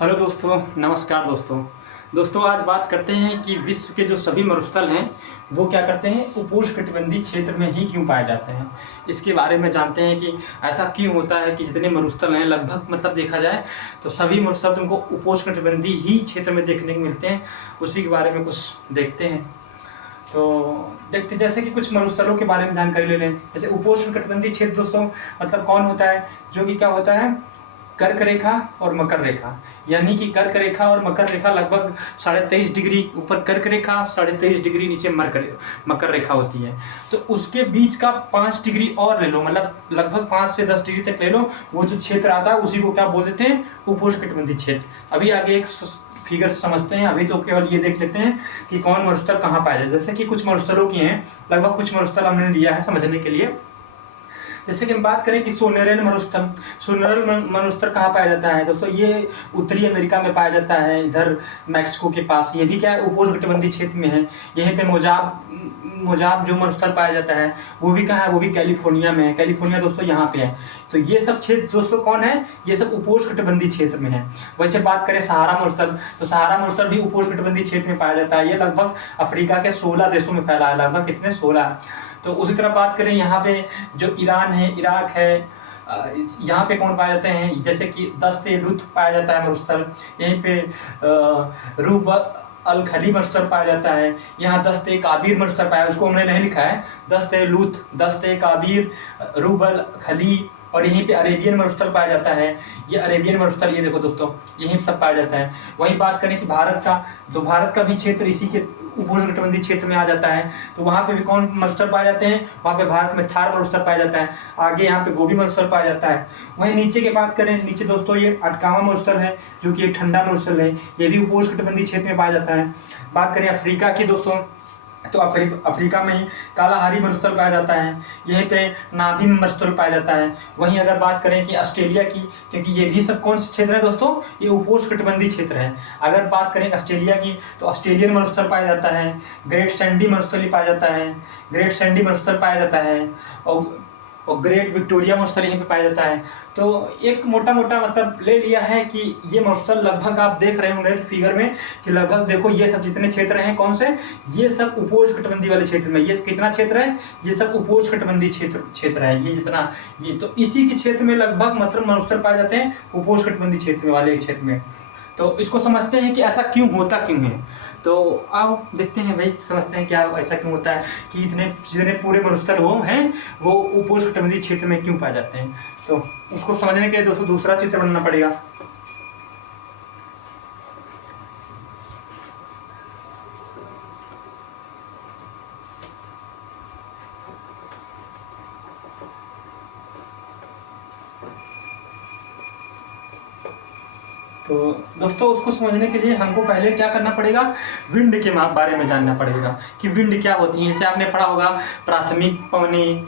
Hello दोस्तों, नमस्कार दोस्तों आज बात करते हैं कि विश्व के जो सभी मरुस्थल हैं वो क्या करते हैं, उपोष्णकटिबंधीय क्षेत्र में ही क्यों पाए जाते हैं। इसके बारे में जानते हैं कि ऐसा क्यों होता है कि जितने मरुस्थल हैं लगभग मतलब देखा जाए तो सभी मरुस्थल तुमको उपोष्णकटिबंधीय ही क्षेत्र में देखने को मिलते हैं। उसी के बारे में कुछ देखते हैं। तो देखते जैसे कि कुछ मरुस्थलों के बारे में जानकारी ले लें। जैसे उपोष्णकटिबंधीय क्षेत्र दोस्तों मतलब कौन होता है, जो कि क्या होता है, कर्क रेखा और मकर रेखा, यानी कि कर्क रेखा और मकर रेखा लगभग 23.5 डिग्री ऊपर कर्क रेखा, 23.5 डिग्री नीचे मकर रेखा होती है। तो उसके बीच का 5 डिग्री और ले लो, मतलब लगभग 5 से 10 डिग्री तक ले लो, वो जो क्षेत्र आता है उसी को क्या बोल देते हैं, उपोष्णकटिबंधीय क्षेत्र। अभी आगे एक फिगर से समझते हैं। अभी तो केवल ये देख लेते हैं कि कौन मरुस्थल कहाँ पाया जाए। जैसे कि कुछ मरुस्थलों की हैं, लगभग कुछ मरुस्थल हमने लिया है समझने के लिए। जैसे कि हम बात करें कि सोनेरल मरुस्थल कहाँ पाया जाता है दोस्तों, ये उत्तरी अमेरिका में पाया जाता है, इधर मैक्सिको के पास। ये भी क्या है, उपोष्णकटिबंधीय क्षेत्र में है। यहीं पे मोजाब जो मरुस्थल पाया जाता है वो भी कहाँ है, वो भी कैलिफोर्निया में है। कैलिफोर्निया दोस्तों यहाँ पे है। तो ये सब क्षेत्र दोस्तों कौन है, ये सब उपोष्णकटिबंधीय क्षेत्र में है। वैसे बात करें सहारा मरुस्थल, तो सहारा मरुस्थल भी उपोष्णकटिबंधीय क्षेत्र में पाया जाता है। ये लगभग अफ्रीका के 16 देशों में फैला है, लगभग कितने 16। तो उसी तरह बात करें यहाँ पे जो ईरान है, इराक है, यहाँ पे कौन पाए जाते हैं, जैसे कि दस्त-ए-लुत्फ पाया जाता है मरुस्थल। यहीं पे रूब अल खली मरुस्थल पाया जाता है। यहाँ दस्त-ए-काबीर मरुस्थल पाया, उसको हमने नहीं लिखा है, दस्त-ए-लुत्फ, दस्त-ए-काबीर, रूब अल खली। और यहीं पे अरेबियन मरुस्थल पाया जाता है। ये अरेबियन मरुस्थल, ये देखो दोस्तों, यहीं सब पाया जाता है। वहीं बात करें कि भारत का, तो भारत का भी क्षेत्र इसी के उपोष्णकटिबंधीय क्षेत्र में आ जाता है। तो वहाँ पे भी कौन मरुस्थल पाए जाते हैं, वहाँ पे भारत में थार मरुस्थल पाया जाता है। आगे यहाँ पे गोबी मरुस्थल पाया जाता है। वहीं नीचे की बात करें, नीचे दोस्तों ये अटकामा मरुस्थल है, जो कि एक ठंडा मरुस्थल है। ये भी उपोष्णकटिबंधीय क्षेत्र में पाया जाता है। बात करें अफ्रीका की दोस्तों, तो अफ्रीका में ही कालाहारी मरुस्थल पाया जाता है। यहीं पे नाबी मरुस्थल पाया जाता है। वहीं अगर बात करें कि ऑस्ट्रेलिया की, क्योंकि ये भी सब कौन सा क्षेत्र है दोस्तों, ये उपोष्णकटिबंधीय क्षेत्र है। अगर बात करें ऑस्ट्रेलिया की, तो ऑस्ट्रेलियन मरुस्थल पाया जाता है। ग्रेट सैंडी मरुस्थल पाया जाता है, ग्रेट सैंडी मरुस्थल पाया जाता है। और ग्रेट विक्टोरिया मरुस्थल यहीं पे पाया जाता है। तो एक मोटा मतलब ले लिया है कि ये मरुस्थल लगभग आप देख रहे होंगे फिगर में कि लगभग देखो ये सब जितने क्षेत्र हैं कौन से, ये सब उपोष्णकटिबंधीय वाले क्षेत्र में। ये कितना क्षेत्र है, ये सब उपोष्णकटिबंधीय क्षेत्र है। ये जितना, ये तो इसी के क्षेत्र में लगभग मतलब मरुस्थल पाए जाते हैं, उपोष्णकटिबंधीय क्षेत्र वाले क्षेत्र में। तो इसको समझते हैं कि ऐसा क्यों होता क्यों है। तो आओ देखते हैं भाई, समझते हैं क्या ऐसा क्यों होता है कि जितने पूरे मरुस्थल वो हैं वो उपोष्णकटिबंधीय क्षेत्र में क्यों पाए जाते हैं। तो उसको समझने के लिए दोस्तों दूसरा चित्र बनाना पड़ेगा। तो दोस्तों उसको समझने के लिए हमको पहले क्या करना पड़ेगा, विंड के बारे में जानना पड़ेगा कि विंड क्या होती है। जैसे आपने पढ़ा होगा प्राथमिक पवनें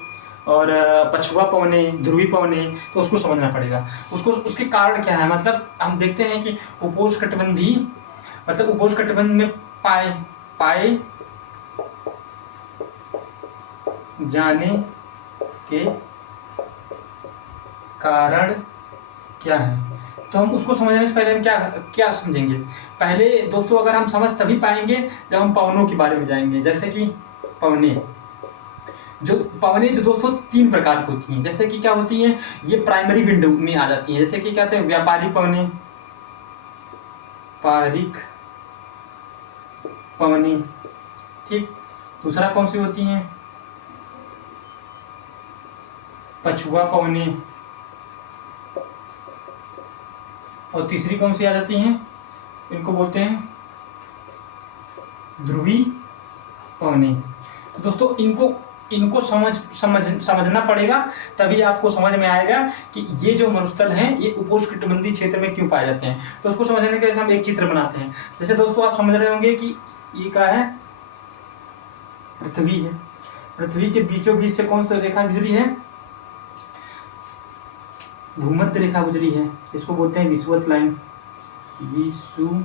और पछुआ पवनें, ध्रुवी पवनें, तो उसको समझना पड़ेगा। उसके कारण क्या है, मतलब हम देखते हैं कि उपोष्णकटिबंधीय मतलब उपोष्णकटिबंध में पाए जाने के कारण क्या है। तो हम उसको समझने से पहले हम क्या समझेंगे। पहले दोस्तों अगर हम समझ तभी पाएंगे जब हम पवनों के बारे में जाएंगे। जैसे कि पवनें जो दोस्तों 3 प्रकार की होती हैं। जैसे कि क्या होती हैं, ये प्राइमरी विंडो में आ जाती हैं। जैसे कि क्या कहते हैं, व्यापारिक पवनें, पारिक पवनें, ठीक। दूसरा कौन सी होती हैं, पछुआ पवनें। और तीसरी कौन सी आ जाती हैं, इनको बोलते हैं ध्रुवी पवनें। तो दोस्तों इनको समझना पड़ेगा, तभी आपको समझ में आएगा कि ये जो मरुस्थल हैं ये उपोष्णकटिबंधीय क्षेत्र में क्यों पाए जाते हैं। तो उसको समझने के लिए हम एक चित्र बनाते हैं। जैसे दोस्तों आप समझ रहे होंगे कि ये क्या है, पृथ्वी है। पृथ्वी के बीचों बीच से कौन सी रेखा गुजरी है, भूमध्य रेखा गुजरी है। इसको बोलते हैं विषुवत लाइन, विषुवत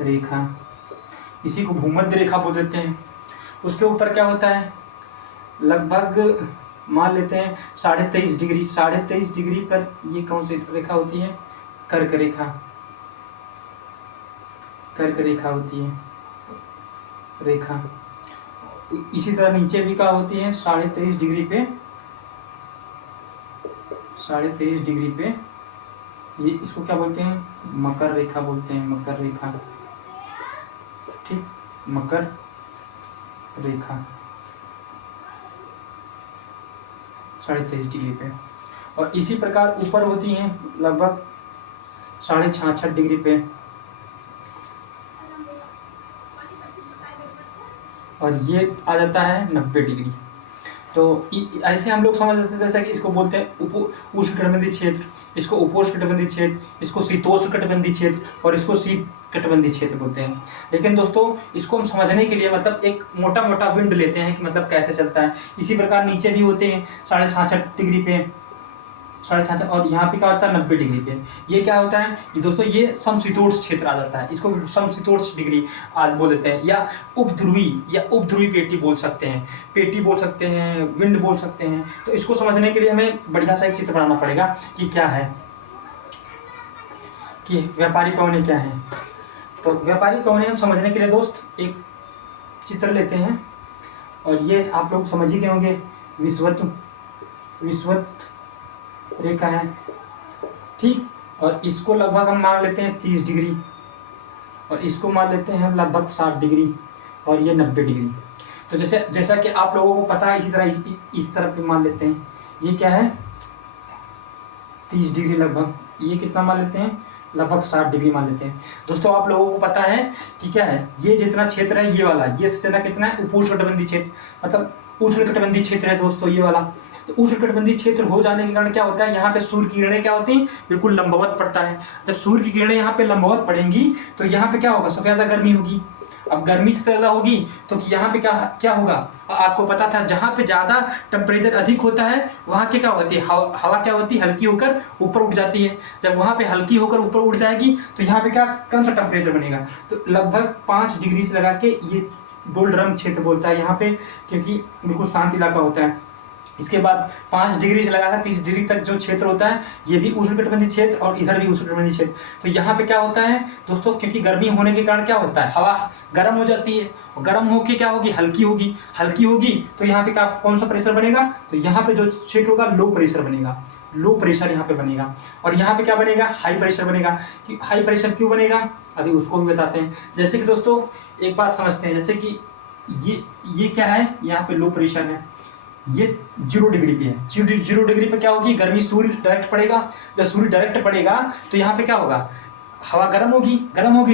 रेखा, इसी को भूमध्य रेखा बोल देते हैं। उसके ऊपर क्या होता है, लगभग मान लेते हैं 23.5 डिग्री पर ये कौन सी रेखा होती है, कर्क रेखा, कर्क रेखा होती है रेखा। इसी तरह नीचे भी क्या होती है 23.5 डिग्री पे, 23.5 डिग्री पे, ये इसको क्या बोलते हैं, मकर रेखा बोलते हैं, मकर रेखा, ठीक, मकर रेखा 23.5 डिग्री पे। और इसी प्रकार ऊपर होती हैं लगभग 66.5 डिग्री पे, और ये आ जाता है 90 डिग्री। तो ऐसे हम लोग समझ लेते हैं जैसा कि इसको बोलते हैं उष्णकटिबंधीय क्षेत्र, इसको उपोष्णकटिबंधीय क्षेत्र, इसको शीतोष्णकटिबंधीय क्षेत्र, और इसको शीतकटिबंधीय क्षेत्र बोलते हैं। लेकिन दोस्तों इसको हम समझने के लिए मतलब एक मोटा मोटा विंड लेते हैं कि मतलब कैसे चलता है। इसी प्रकार नीचे भी होते हैं 66.5 डिग्री पे, 66.5, और यहाँ पे क्या होता है 90 डिग्री पे। ये क्या होता है ये दोस्तों, ये समशीतोष्ण क्षेत्र आ जाता है, इसको समशीतोष्ण डिग्री आज बोल देते हैं, या उपध्रुवी पेटी बोल सकते हैं, पेटी बोल सकते हैं, विंड बोल सकते हैं। तो इसको समझने के लिए हमें बढ़िया सा एक चित्र बनाना पड़ेगा कि क्या है, कि व्यापारी पवनें क्या है। तो व्यापारी पवनें हम समझने के लिए दोस्त एक चित्र लेते हैं, और ये आप लोग समझ ही गए होंगे, विषुवत रेखा है, ठीक। और इसको लगभग हम मान लेते हैं 30 डिग्री, और इसको मान लेते हैं लगभग 60 डिग्री, और ये 90 डिग्री। तो जैसा कि आप लोगों को पता है, इसी तरह इस तरफ भी मान लेते हैं। ये क्या है 30 डिग्री लगभग, ये कितना मान लेते हैं लगभग 60 डिग्री मान लेते हैं। दोस्तों आप लोगों को पता है कि क्या है, ये जितना क्षेत्र है ये वाला, ये से कितना है उपोष्णकटिबंधीय क्षेत्र, मतलब उष्णकटिबंधीय क्षेत्र है दोस्तों ये वाला। तो उष्णकटिबंधीय क्षेत्र हो जाने के कारण क्या होता है, यहाँ पे सूर्य की किरणें क्या होती हैं, बिल्कुल लंबवत पड़ता है। जब सूर्य की किरणें यहाँ पे लंबवत पड़ेंगी तो यहाँ पे क्या होगा, सबसे ज़्यादा गर्मी होगी। अब गर्मी से ज़्यादा होगी तो यहाँ पे क्या होगा, आपको पता था जहाँ पे ज़्यादा टेम्परेचर अधिक होता है वहाँ के क्या होती है, हवा क्या होती है, हल्की होकर ऊपर उठ जाती है। जब वहाँ पे हल्की होकर ऊपर उठ जाएगी तो यहाँ पे क्या कौन सा टेम्परेचर बनेगा, तो लगभग 5 डिग्री से लगा के ये डोलड्रम क्षेत्र बोलता है यहाँ पे, क्योंकि बिल्कुल शांत इलाका होता है। इसके बाद 5 डिग्री से लगाकर 30 डिग्री तक जो क्षेत्र होता है ये भी उष्णकटिबंधीय क्षेत्र, और इधर भी उष्णकटिबंधीय क्षेत्र। तो यहाँ पे क्या होता है दोस्तों, क्योंकि गर्मी होने के कारण क्या होता है, हवा गर्म हो जाती है, और गर्म होके क्या होगी, हल्की होगी, हल्की होगी तो यहाँ पे क्या कौन सा प्रेशर बनेगा, तो यहाँ पे जो क्षेत्र होगा लो प्रेशर बनेगा, लो प्रेशर यहाँ पे बनेगा। और यहाँ पे क्या बनेगा, हाई प्रेशर बनेगा। कि हाई प्रेशर क्यों बनेगा अभी उसको भी बताते हैं। जैसे कि दोस्तों एक बात समझते हैं, जैसे कि ये क्या है, यहाँ पे लो प्रेशर है, ये 0 डिग्री पे है। 0 डिग्री पे क्या होगी, गर्मी सूर्य डायरेक्ट पड़ेगा। जब सूर्य डायरेक्ट पड़ेगा तो यहाँ पे क्या होगा, हवा गर्म होगी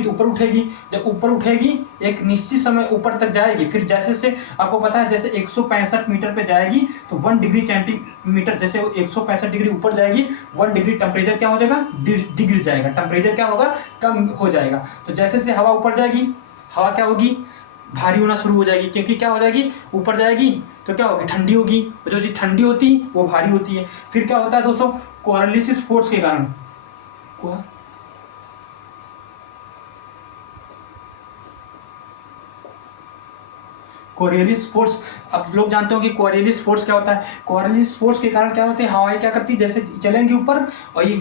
तो ऊपर उठेगी। जब ऊपर उठेगी एक निश्चित समय ऊपर तक जाएगी, फिर जैसे से आपको पता है जैसे 165 मीटर पे जाएगी तो 1 डिग्री सेंटीमीटर, जैसे 165 डिग्री ऊपर जाएगी 1 डिग्री टेम्परेचर क्या हो जाएगा, डिग्री जाएगा, टेम्परेचर क्या होगा, कम हो जाएगा। तो जैसे से हवा ऊपर जाएगी, हवा क्या होगी, भारी होना शुरू हो जाएगी, क्योंकि क्या हो जाएगी, ऊपर जाएगी तो क्या होगी, ठंडी होगी। जो चीज़ ठंडी होती है वो भारी होती है। फिर क्या होता है दोस्तों, कोरियोलिस फोर्स के कारण, कोरियोलिस फोर्स, अब लोग जानते हो कि कोरियोलिस फोर्स क्या होता है। कोरियोलिस फोर्स के कारण क्या होते हैं, हवाएं क्या करती है, जैसे चलेंगी ऊपर। और ये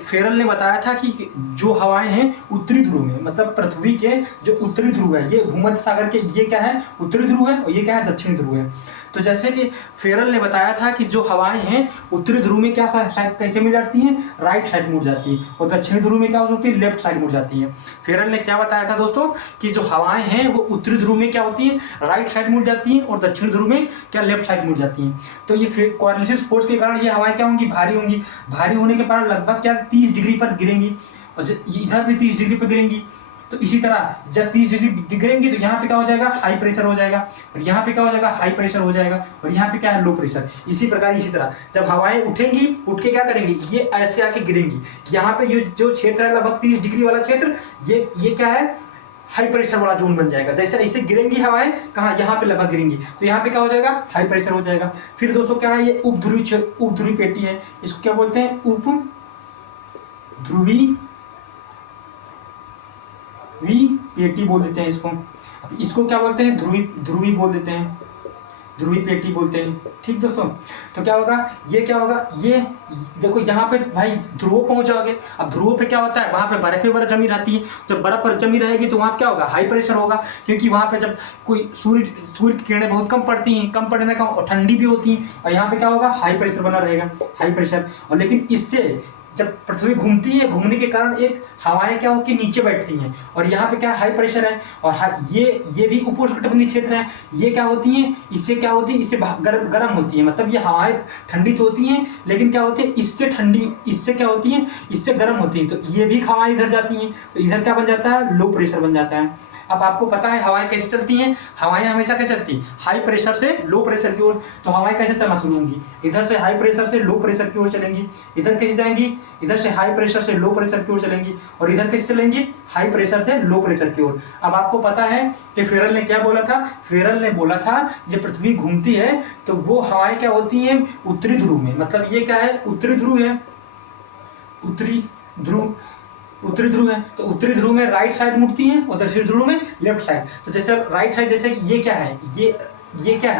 फेरल ने बताया था कि जो हवाएं हैं उत्तरी ध्रुव में, मतलब पृथ्वी के जो उत्तरी ध्रुव है, ये भूमध्य सागर के, ये क्या है उत्तरी ध्रुव है, और ये क्या है दक्षिणी ध्रुव है। तो जैसे कि फेरल ने बताया था कि जो हवाएं हैं उत्तरी ध्रुव में क्या साइड कैसे मिल जाती हैं, राइट साइड मुड़ जाती है, और दक्षिणी ध्रुव में क्या हो सकती है, लेफ्ट साइड मुड़ जाती है। फेरल ने क्या बताया था दोस्तों कि जो हवाएं हैं वो उत्तरी ध्रुव में क्या होती हैं, राइट साइड मुड़ जाती हैं, और दक्षिणी ध्रुव में क्या लेफ्ट साइड मुड़ जाती हैं। तो ये कोरियोलिस फोर्स के कारण ये हवाएं क्या होंगी, भारी होंगी। भारी होने के कारण लगभग क्या 30 डिग्री पर गिरेंगी, और इधर भी 30 डिग्री पर गिरेंगी। तो इसी तरह जब 30 डिग्री गिरेंगी तो यहाँ पे क्या हो जाएगा, हाई प्रेशर हो जाएगा, और यहाँ पे क्या हो जाएगा, हाई प्रेशर हो जाएगा, और यहाँ पे क्या है, लो प्रेशर। इसी प्रकार इसी तरह जब हवाएं उठेंगी, उठ के क्या करेंगी, ये ऐसे आके गिरेंगी। यहाँ पे ये जो क्षेत्र है लगभग 30 डिग्री वाला क्षेत्र, ये क्या है, हाई प्रेशर वाला जोन बन जाएगा। जैसे ऐसे गिरेंगी हवाएं, कहाँ, यहाँ पे लगभग गिरेंगी, तो यहाँ पे क्या हो जाएगा, हाई प्रेशर हो जाएगा। फिर दोस्तों क्या है, ये उपध्रुवी पेटी है, इसको क्या बोलते हैं, उपध्रुवी पेटी बोल देते हैं इसको। इसको क्या बोलते हैं, ध्रुवी बोल देते हैं, ध्रुवीय प्लेटी बोलते हैं। ठीक दोस्तों, तो क्या होगा, ये क्या होगा, ये देखो यहाँ पे भाई ध्रुवों पहुंच जाओगे। अब ध्रुवों पे क्या होता है, वहाँ पे बर्फ ही बर्फ जमी रहती है। जब बर्फ पर जमी रहेगी तो वहाँ क्या होगा, हाई प्रेशर होगा, क्योंकि वहाँ पे जब कोई सूर्य की किरणें बहुत कम पड़ती हैं, कम पड़ने का और ठंडी भी होती हैं, और यहाँ पे क्या होगा, हाई प्रेशर बना रहेगा, हाई प्रेशर। और लेकिन इससे जब पृथ्वी घूमती है, घूमने के कारण एक हवाएं क्या होकर नीचे बैठती हैं, और यहाँ पे क्या हाई प्रेशर है, और ये भी उपोष्णकटिबंधीय क्षेत्र है। ये क्या होती हैं, इससे क्या होती है, इससे गर्म होती है, मतलब ये हवाएं ठंडी तो होती हैं, लेकिन क्या होती है, इससे ठंडी, इससे क्या होती है, इससे गर्म होती हैं। तो ये भी हवाएं इधर जाती हैं, तो इधर क्या बन जाता है, लो प्रेशर बन जाता है। अब आपको पता है हवाएं कैसे चलती हैं, हवाएं हमेशा कैसे चलती हैं, हाई प्रेशर से लो प्रेशर की ओर। तो हवाएं कैसे चलना शुरू होंगी, इधर से हाई प्रेशर से लो प्रेशर की ओर चलेंगी। इधर कैसे जाएंगी, इधर से हाई प्रेशर से लो प्रेशर की ओर चलेंगी, और इधर कैसे चलेंगी, हाई प्रेशर से लो प्रेशर की ओर। अब आपको पता है कि फेरल ने क्या बोला था, फेरल ने बोला था जब पृथ्वी घूमती है तो वो हवाएं क्या होती हैं, उत्तरी ध्रुव में, मतलब ये क्या है, उत्तरी ध्रुव है, उत्तरी ध्रुव है। तो उत्तरी ध्रुव में राइट साइड मुड़ती है और दक्षिण ध्रुव में लेफ्ट साइड। तो जैसे राइट साइड, जैसे कि ये क्या है, ये क्या है,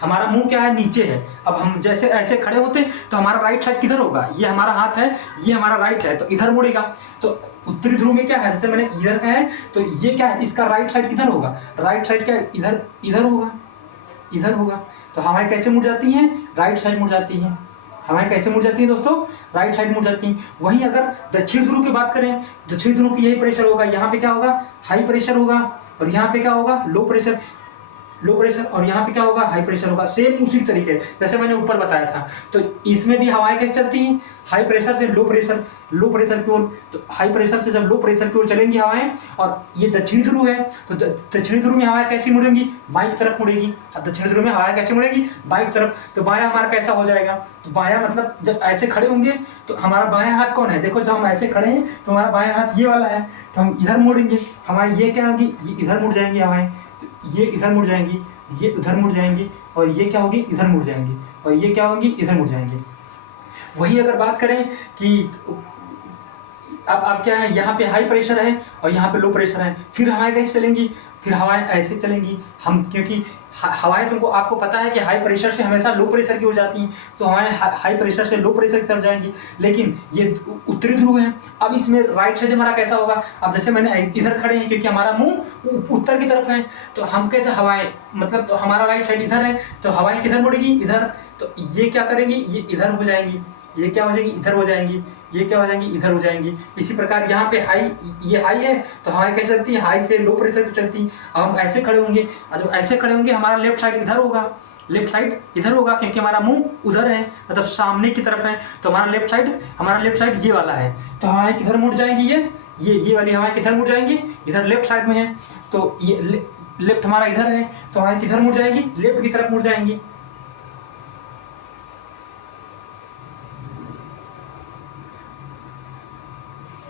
हमारा मुंह क्या है, नीचे है। अब हम जैसे ऐसे खड़े होते हैं तो हमारा राइट साइड किधर होगा, ये हमारा हाथ है, ये हमारा राइट है, तो इधर मुड़ेगा। तो उत्तरी ध्रुव में क्या है, जैसे मैंने इधर का है, तो ये क्या है, इसका राइट साइड किधर होगा, राइट साइड क्या इधर होगा। तो हवाएं कैसे मुड़ जाती हैं, राइट साइड मुड़ जाती हैं। हवाएं कैसे मुड़ जाती हैं दोस्तों, राइट साइड मुड़ जाती हैं। वहीं अगर दक्षिण ध्रुव की बात करें, दक्षिण ध्रुव पे यही प्रेशर होगा, यहाँ पे क्या होगा, हाई प्रेशर होगा, और यहाँ पे क्या होगा, लो प्रेशर, और यहाँ पे क्या होगा, हाई प्रेशर होगा। सेम उसी तरीके जैसे मैंने ऊपर बताया था। तो इसमें भी हवाएं कैसे चलती हैं, हाई प्रेशर से लो प्रेशर की ओर। तो हाई प्रेशर से जब लो प्रेशर की ओर चलेंगी हवाएं, और ये दक्षिणी ध्रुव है, तो दक्षिणी ध्रुव में हवाएं कैसी मुड़ेंगी, बाईं की तरफ मुड़ेगी। दक्षिणी ध्रुव में हवाएं कैसे मुड़ेगी, बाईं की तरफ। तो बायां हमारा कैसा हो जाएगा, तो बायां मतलब जब ऐसे खड़े होंगे तो हमारा बायां हाथ कौन है, देखो जब हम ऐसे खड़े हैं तो हमारा बायां हाथ ये वाला है, तो हम इधर मुड़ेंगे, हमारी ये क्या होगी, ये इधर मुड़ जाएंगी हवाएं, ये इधर मुड़ जाएंगी, ये उधर मुड़ जाएंगी, और ये क्या होगी, इधर मुड़ जाएंगी, और ये क्या होगी, इधर मुड़ जाएंगी। वही अगर बात करें कि अब क्या है, यहाँ पे हाई प्रेशर है और यहाँ पे लो प्रेशर है, फिर हवाएं कैसे चलेंगी, फिर हवाएं ऐसे चलेंगी हम, क्योंकि हवाएं तुमको आपको पता है कि हाई प्रेशर से हमेशा लो प्रेशर की हो जाती हैं, तो हवाएं हाई प्रेशर से लो प्रेशर की तरफ जाएंगी। लेकिन ये उत्तरी ध्रुव है, अब इसमें राइट साइड हमारा कैसा होगा, अब जैसे मैंने इधर खड़े हैं क्योंकि हमारा मुंह उत्तर की तरफ है, तो हम कैसे हवाएं, मतलब तो हमारा राइट साइड इधर है, तो हवाएं किधर मुड़ेगी, इधर। तो ये क्या करेंगी, ये इधर हो जाएंगी, ये क्या हो जाएगी, इधर हो जाएंगी, ये क्या हो जाएंगी, इधर हो जाएंगी। इसी प्रकार यहाँ पे हाई, ये हाई है तो हवाएं कैसे चलती है, हाई से लो प्रेशर की चलती है। अब हम ऐसे खड़े होंगे, और जब ऐसे खड़े होंगे हमारा लेफ्ट साइड इधर होगा, क्योंकि हमारा मुंह उधर है, मतलब सामने की तरफ है, तो हमारा लेफ्ट साइड ये वाला है। तो हवाएं किधर मुड़ जाएंगी, ये वाली हवाएं किधर मुड़ जाएंगी, इधर लेफ्ट साइड में है, तो ये लेफ्ट हमारा इधर है, तो हवाएं किधर मुड़ जाएंगी, लेफ्ट की तरफ मुड़ जाएंगी।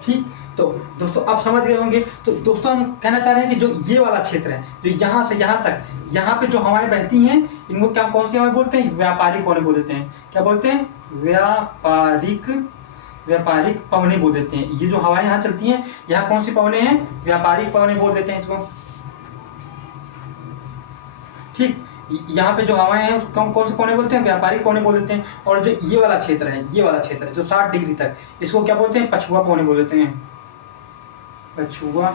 ठीक, तो दोस्तों आप समझ गए होंगे। तो दोस्तों हम कहना चाह रहे हैं कि जो ये वाला क्षेत्र है, जो यहाँ से यहाँ तक, यहाँ पे जो हवाएं बहती हैं, इनको क्या, कौन सी हवाएं बोलते हैं, व्यापारिक पवनें बोल देते हैं। क्या बोलते हैं, व्यापारिक पवनें बोल देते हैं। ये जो हवाएं यहाँ चलती हैं, यहाँ कौन सी पवनें हैं, व्यापारिक पवनें बोल देते हैं इसको। ठीक, यहाँ पे जो हवाएं हैं उसको कौन से पवने बोलते हैं, व्यापारिक पवने बोल देते हैं। और जो ये वाला क्षेत्र है, जो 60 डिग्री तक, इसको क्या बोलते हैं, पछुआ पवने बोल देते हैं, पछुआ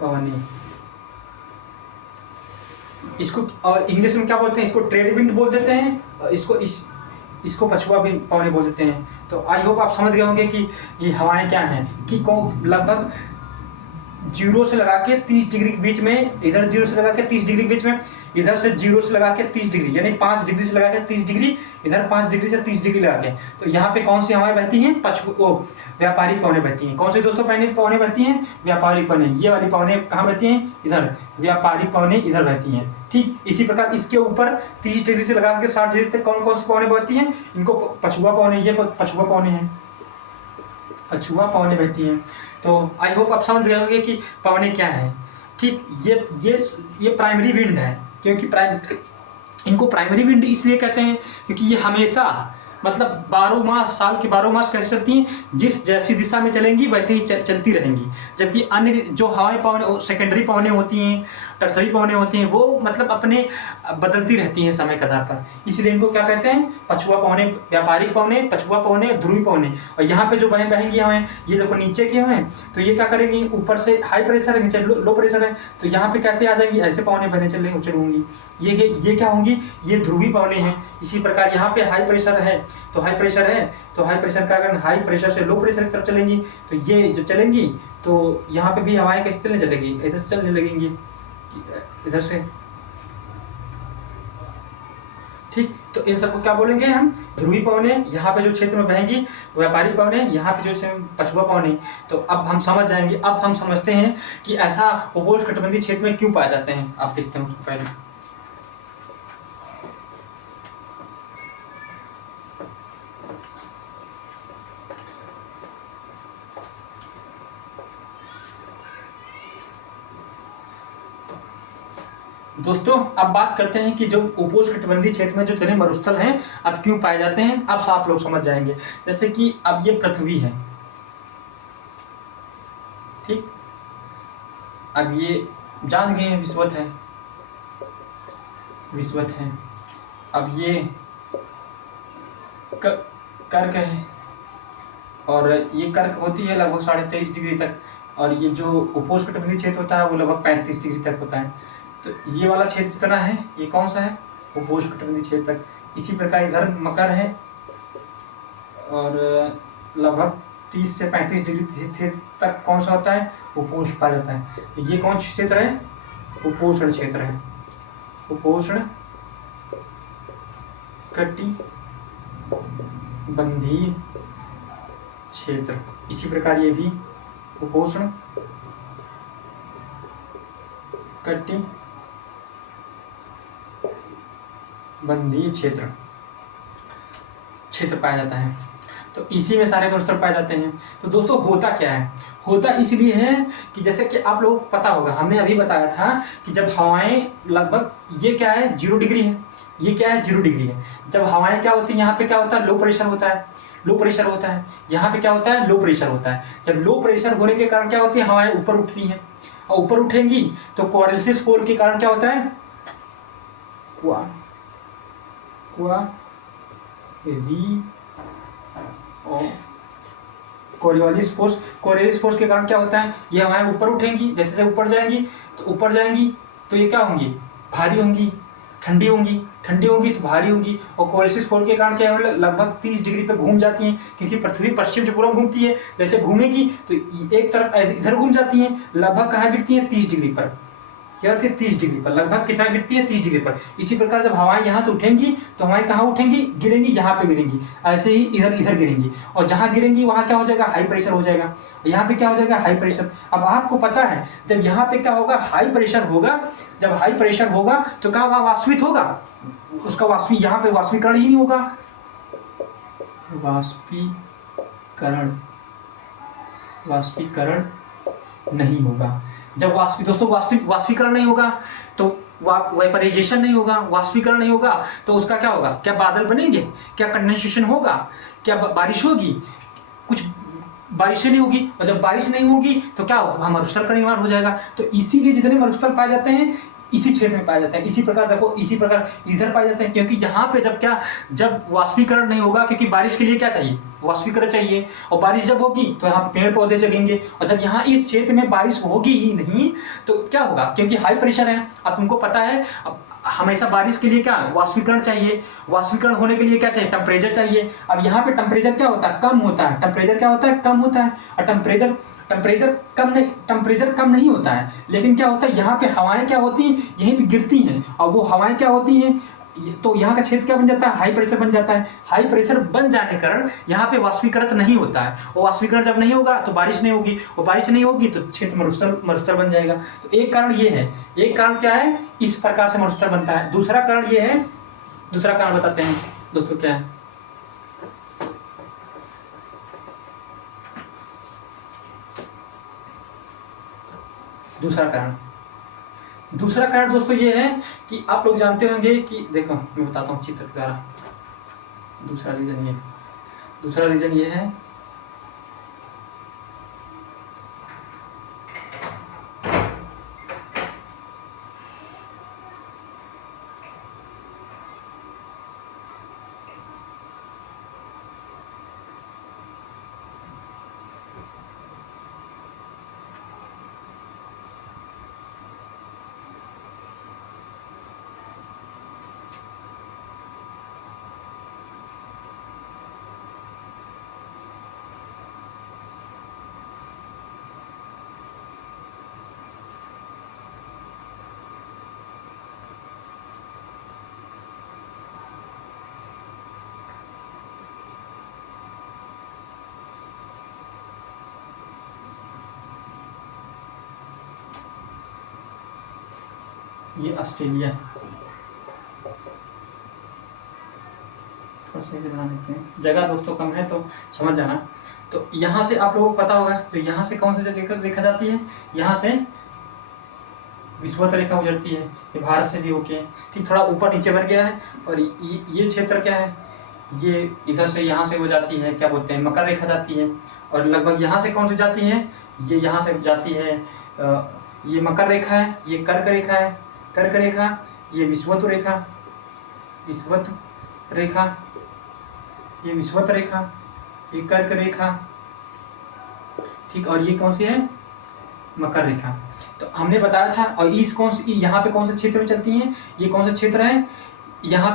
पवने। इसको और इंग्लिश में क्या बोलते हैं, इसको ट्रेड विंड बोल देते हैं, और इसको पछुआ पवने बोल देते हैं। तो आई होप आप समझ गए होंगे कि ये हवाएं क्या हैं, कि लगभग 0 से लगा के 30 डिग्री के बीच में, इधर 0 से लगा के 30 डिग्री के बीच में, इधर से 0 से लगा के 30 डिग्री, यानी 5 डिग्री से लगा के 30 डिग्री, इधर 5 डिग्री से 30 डिग्री लगा के। तो यहाँ पे कौन सी हवाएं बहती हैं, व्यापारिक पवनें बहती हैं। कौन सी दोस्तों पवनें बहती हैं, व्यापारिक पवनें। ये वाली पवनें कहाँ बहती हैं, इधर, व्यापारिक पवनें इधर बहती हैं। ठीक, इसी प्रकार इसके ऊपर 30 डिग्री से लगा के 60 डिग्री तक कौन सी पवनें बहती हैं, इनको पछुआ पवनें, ये पछुआ पवनें हैं, पछुआ पवनें बहती हैं। तो आई होप आप समझ गए होंगे कि पवनें क्या है। ठीक, ये प्राइमरी विंड है, क्योंकि इनको प्राइमरी विंड इसलिए कहते हैं क्योंकि ये हमेशा मतलब 12 मास, साल के 12 मास कैसे चलती हैं, जिस जैसी दिशा में चलेंगी वैसे ही चलती रहेंगी। जबकि अन्य जो हवाएं पवनें, सेकेंडरी पवनें होती हैं, टर्सरी पवनें होती हैं, वो मतलब अपने बदलती रहती हैं समय के आधार पर, इसलिए इनको क्या कहते हैं, पछुआ पवनें, व्यापारिक पवनें, पछुआ पवनें, ध्रुवी पवनें। और यहाँ पे जो बहेंगी हवाएं, ये देखो नीचे की हवाएं, तो ये क्या करेंगी, ऊपर से हाई प्रेशर है, नीचे लो प्रेशर है, तो यहाँ पे कैसे आ जाएंगी, ऐसे पवनें बने चलूंगी, ये क्या होंगी, ये ध्रुवी पवनें हैं। इसी प्रकार यहाँ पे हाई प्रेशर है, तो हाई प्रेशर है, तो हाई प्रेशर का कारण हाई प्रेशर से लो प्रेशर की तरफ चलेंगी, तो ये जब चलेंगी तो यहाँ पे भी हवाएं कैसे चलने लगेंगी, इधर से चलने लगेंगी, इधर से, ठीक। तो इन सबको क्या बोलेंगे हम, ध्रुवी पवनें। यहाँ पे जो क्षेत्र में बहेंगी व्यापारिक पवनें, यहाँ पे जो पछुआ पवनें। तो अब हम समझ जाएंगे, अब हम समझते हैं कि ऐसा उपोष्णकटिबंधीय क्षेत्र में क्यों पाए जाते हैं। आप देखते हैं उसको पहले। दोस्तों अब बात करते हैं कि जो उपोष्णकटिबंधीय क्षेत्र में जो जितने मरुस्थल हैं अब क्यों पाए जाते हैं, अब आप लोग समझ जाएंगे। जैसे कि अब ये पृथ्वी है, ठीक, अब ये जान गए हैं विषुवत है, विषुवत है। अब ये कर्क है, और ये कर्क होती है लगभग 23.5 डिग्री तक, और ये जो उपोष्णकटिबंधीय क्षेत्र होता है वो लगभग 35 डिग्री तक होता है। तो ये वाला क्षेत्र जितना है ये कौन सा है, उपोष्णकटिबंधीय क्षेत्र तक। इसी प्रकार इधर मकर है, और लगभग 30 से 35 डिग्री क्षेत्र तक कौन सा होता है, उपोष्ण पाया जाता है। तो ये कौन सा क्षेत्र है, उपोष्ण क्षेत्र है, उपोष्ण कटिबंधीय क्षेत्र। इसी प्रकार ये भी उपोष्ण कटिबंधीय क्षेत्र पाया जाता है। तो इसी में सारे मरुस्थल पाए जाते हैं। तो दोस्तों होता क्या है, होता इसलिए है कि जैसे कि आप लोगों को पता होगा, हमने अभी बताया था कि जब हवाएं लगभग, ये क्या है 0 डिग्री है, ये क्या है 0 डिग्री है। जब हवाएं क्या होती है, यहाँ पे क्या होता है, लो प्रेशर होता है, लो प्रेशर होता है, यहाँ पे क्या होता है, लो प्रेशर होता है। जब लो प्रेशर होने के कारण क्या होती है, हवाएं ऊपर उठती हैं, और ऊपर उठेंगी तो कोरियोलिस पोल के कारण क्या होता है, कोरियोलिस फोर्स के कारण क्या होता है, ये हवाएं ऊपर उठेंगी, जैसे जैसे ऊपर जाएंगी तो ये क्या होंगी, भारी होंगी, ठंडी होंगी तो भारी होंगी। और कोरियोलिस फोर्स के कारण क्या होगा, लगभग 30 डिग्री पे घूम जाती हैं, क्योंकि पृथ्वी पश्चिम से पूर्व घूमती है। जैसे घूमेगी तो एक तरफ इधर घूम जाती हैं, लगभग कहाँ गिरती हैं, 30 डिग्री पर। क्या होती है, 30 डिग्री पर, लगभग कितना गिरती है, 30 डिग्री पर। इसी प्रकार जब हवाएं यहाँ से उठेंगी तो हवाएं कहाँ उठेंगी, गिरेंगी, यहाँ पे गिरेंगी, ऐसे ही इधर गिरेंगी, और जहाँ गिरेंगी वहाँ क्या हो जाएगा, हाई प्रेशर हो जाएगा। यहाँ पे क्या हो जाएगा, हाई प्रेशर। अब आपको पता है जब यहाँ पे क्या होगा, हाई प्रेशर होगा, जब हाई प्रेशर होगा तो क्या होगा, वाष्पित होगा, उसका यहाँ पे वाष्पीकरण ही नहीं होगा, वाष्पीकरण नहीं होगा। जब वाष्पीकरण नहीं होगा तो वेपराइजेशन नहीं होगा, वाष्पीकरण नहीं होगा तो उसका क्या होगा, क्या बादल बनेंगे, क्या कंडेंसेशन होगा, क्या बारिश होगी, कुछ बारिश नहीं होगी। और जब बारिश नहीं होगी तो क्या होगा, मरुस्थल का निर्माण हो जाएगा। तो इसीलिए जितने मरुस्थल पाए जाते हैं इसी क्षेत्र में पाए जाते हैं। इसी प्रकार देखो, इसी प्रकार इधर पाए जाते हैं, क्योंकि यहाँ पे जब वाष्पीकरण नहीं होगा, क्योंकि बारिश के लिए क्या चाहिए, वाष्पीकरण चाहिए, और बारिश जब होगी तो यहाँ पे पेड़ पौधे जगेंगे। और जब यहाँ इस क्षेत्र में बारिश होगी ही नहीं तो क्या होगा, क्योंकि हाई प्रेशर है, अब तुमको पता है, अब हमेशा बारिश के लिए क्या, वाष्पीकरण चाहिए, वाष्पीकरण होने के लिए क्या चाहिए, टेम्परेचर चाहिए। अब यहाँ पे टेम्परेचर क्या होता है, कम होता है, टेम्परेचर क्या होता है, कम होता है। और टेम्परेचर कम नहीं होता है, लेकिन क्या होता है, यहाँ पे हवाएं क्या होती हैं, यहीं पे गिरती हैं, और वो हवाएं क्या होती हैं, तो यहाँ का क्षेत्र क्या बन जाता है, हाई प्रेशर बन जाता है। हाई प्रेशर बन जाने के कारण यहाँ पे वाष्पीकरण नहीं होता है, और वाष्पीकरण जब नहीं होगा तो बारिश नहीं होगी, और बारिश नहीं होगी तो क्षेत्र मरुस्थल बन जाएगा। तो एक कारण ये है, एक कारण क्या है, इस प्रकार से मरुस्थल बनता है। दूसरा कारण ये है, दूसरा कारण बताते हैं दोस्तों क्या है। दूसरा कारण दोस्तों ये है कि आप लोग जानते होंगे कि देखो मैं बताता हूँ चित्र के द्वारा। दूसरा रीजन ये है ये ऑस्ट्रेलिया, थोड़ा सा बना लेते हैं, जगह दोस्तों कम है तो समझ जाना। तो यहाँ से आप लोगों को पता होगा, तो यहाँ से कौन सी जगह देखा जाती है, यहाँ से विषुवत रेखा गुजरती है, ये भारत से भी होके ठीक थोड़ा ऊपर नीचे बढ़ गया है। और ये क्षेत्र क्या है, ये इधर से यहाँ से हो जाती है, क्या बोलते हैं, मकर रेखा जाती है। और लगभग यहाँ से कौन सी जाती है, ये यहाँ से जाती है, ये मकर रेखा है, ये कर्क रेखा है, कर्क रेखा, ये विषुवत रेखा, विषुवत रेखा, ये विषुवत रेखा, ये कर्क रेखा, ठीक। और ये कौन सी है, मकर रेखा। तो हमने बताया था। और इस कौन सी, यहाँ पे कौन से क्षेत्र में चलती हैं, ये कौन सा क्षेत्र है, यहाँ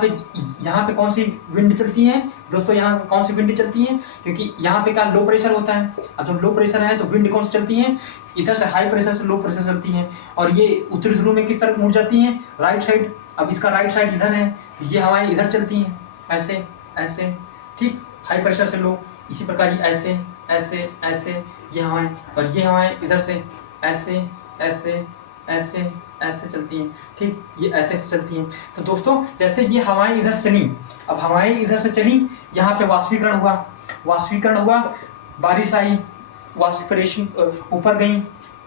पे कौन सी विंड चलती है दोस्तों, यहाँ कौन सी विंड चलती है, क्योंकि यहाँ पे क्या लो प्रेशर होता है। अब जब लो प्रेशर है तो विंड कौन सी चलती है, इधर से हाई प्रेशर से लो प्रेशर चलती है। और ये उत्तरी ध्रुव में किस तरफ मुड़ जाती हैं, राइट साइड। अब इसका राइट साइड इधर है, ये हवाएं इधर चलती हैं, ऐसे ऐसे, ठीक, हाई प्रेशर से लो। इसी प्रकार ऐसे ऐसे ऐसे ये हवाएं, और ये हवाएं इधर से ऐसे ऐसे ऐसे ऐसे चलती हैं, ठीक, ये ऐसे ऐसे चलती हैं। तो दोस्तों जैसे ये हवाएं इधर चली, अब हवाएं इधर से चली, यहाँ पे वाष्पीकरण हुआ, बारिश आई, वाष्पीकरण ऊपर गई,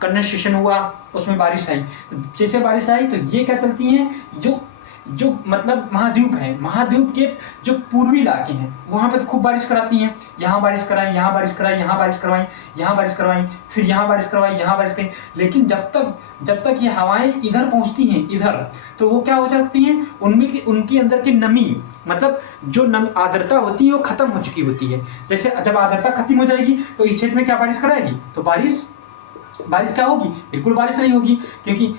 कंडेंसेशन हुआ, उसमें बारिश आई। जैसे बारिश आई तो ये क्या चलती हैं, जो मतलब महाद्वीप है, महाद्वीप के जो पूर्वी इलाके हैं वहाँ पे तो खूब बारिश कराती हैं। यहाँ बारिश कराई, यहाँ बारिश कराई, यहाँ बारिश करवाई, यहाँ बारिश करवाई, फिर यहाँ बारिश करवाई, यहाँ बारिश कराई। लेकिन जब तक ये हवाएं इधर पहुँचती हैं, इधर, तो वो क्या हो जाती हैं, उनमें उनकी अंदर की नमी, मतलब जो आर्द्रता होती है वो खत्म हो चुकी होती है। जैसे जब आर्द्रता खत्म हो जाएगी तो इस क्षेत्र में क्या बारिश कराएगी, तो बारिश क्या होगी, बिल्कुल बारिश नहीं होगी, क्योंकि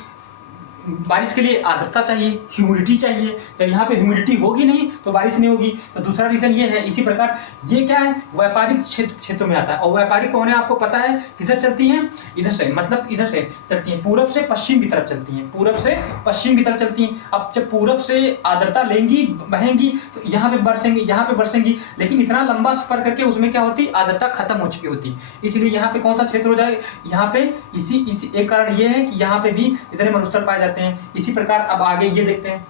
बारिश के लिए आर्द्रता चाहिए, ह्यूमिडिटी चाहिए। जब यहाँ पे ह्यूमिडिटी होगी नहीं तो बारिश नहीं होगी। तो दूसरा रीजन ये है। इसी प्रकार ये क्या है, व्यापारिक क्षेत्रों में आता है। और व्यापारिक पवनें आपको पता है किधर चलती हैं, इधर से, मतलब इधर से चलती हैं, पूरब से पश्चिम की तरफ चलती हैं, पूरब से पश्चिम की तरफ चलती हैं। अब जब पूरब से आर्द्रता लेंगी, बहेंगी, तो यहाँ पे बरसेंगी, यहाँ पे बरसेंगी, लेकिन इतना लंबा सफर करके उसमें क्या होती, आर्द्रता खत्म हो चुकी होती। इसलिए यहाँ पे कौन सा क्षेत्र हो जाए, यहाँ पे इसी एक कारण ये है कि यहाँ पे भी इतने मरुस्थल पाए जाते हैं। इसी प्रकार अब आगे ये देखते हैं,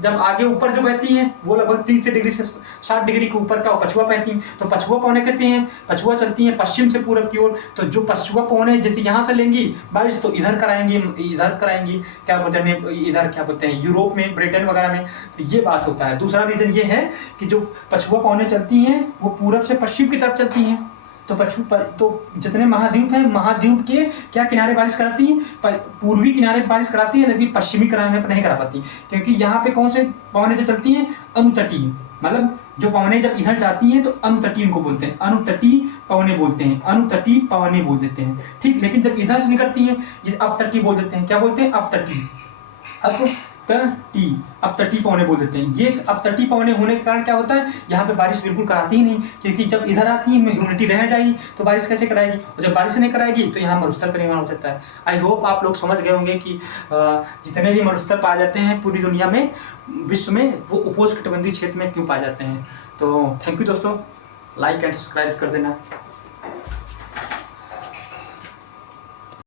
जब आगे ऊपर जो बहती हैं वो लगभग 30 डिग्री से 60 डिग्री के ऊपर का पछुआ बहती हैं। तो पछुआ पवनें कहते हैं, पछुआ चलती हैं पश्चिम से पूरब की ओर। तो जो पछुआ पवनें जैसे यहाँ से लेंगी बारिश, तो इधर कराएंगी, क्या बोलते हैं, इधर क्या बोलते हैं, यूरोप में, ब्रिटेन वगैरह में। तो ये बात होता है। दूसरा रीजन ये है कि जो पछुआ पवनें चलती हैं वो पूरब से पश्चिम की तरफ चलती हैं। तो जितने महाद्वीप हैं, महाद्वीप के क्या किनारे बारिश कराती हैं, पूर्वी किनारे बारिश कराती हैं, लेकिन पश्चिमी किनारे पर नहीं करा पाती, क्योंकि यहाँ पे कौन से पवनें जो चलती हैं, अनुतटीय, मतलब जो पवनें जब इधर जाती हैं तो अनुतटीय उनको बोलते हैं, अनुतटीय पवनें बोलते हैं, अनुतटीय पवनें बोल देते हैं, ठीक। लेकिन जब इधर से निकलती हैं ये अपतटीय बोल देते हैं। क्या बोलते हैं, अपतटीय, अपतटीय पवनें बोल देते हैं। ये अपतटीय पवनें होने के कारण क्या होता है, यहाँ पे बारिश बिल्कुल कराती ही नहीं, क्योंकि जब इधर आती है ह्यूमिडिटी रह जाएगी तो बारिश कैसे कराएगी, और जब बारिश नहीं कराएगी तो यहाँ मरुस्थल का निर्माण हो जाता है। आई होप आप लोग समझ गए होंगे कि जितने भी मरुस्थल पाए जाते हैं पूरी दुनिया में, विश्व में, वो उपोष्णकटिबंधीय क्षेत्र में क्यों पाए जाते हैं। तो थैंक यू दोस्तों, लाइक एंड सब्सक्राइब कर देना।